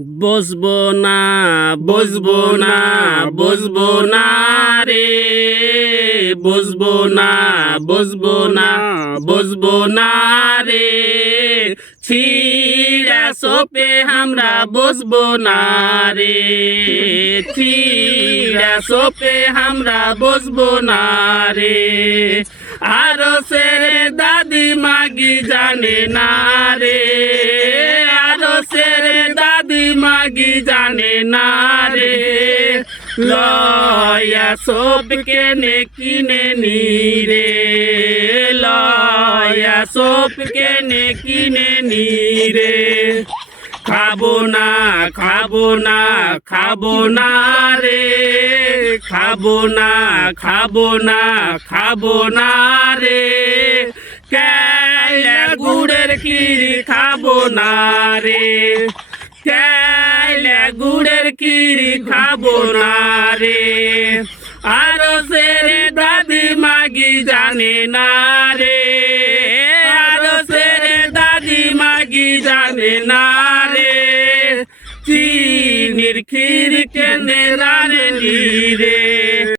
বসবো না, বসবো না, বসবো না রে, বসবো না, বসবো না, বসবো না রে, ছিড়া সোপে আমরা বসবো না রে, ছিড়া সোপে আমরা বসবো না রে। আরো সে দাদি মাগি জানে না রে, আরো সে দাদি মাগি জানে না রে, লয়া সোপ কেনে কিনে নি রে, লয়া সোপ কেনে কিনে নি রে। খাবো না, খাবো না, খাবো না রে, খাবো না, খাবো না, খাবো না রে, কেলা গুড়ের ক্ষীর খাবো না রে, কেলা গুড়ের ক্ষীর খাবো না রে। আরো সে দাদি মাগি জানে না রে, আরো সে দাদি মাগি জানে না রে, চিনির ক্ষীর কেনে রানে রে।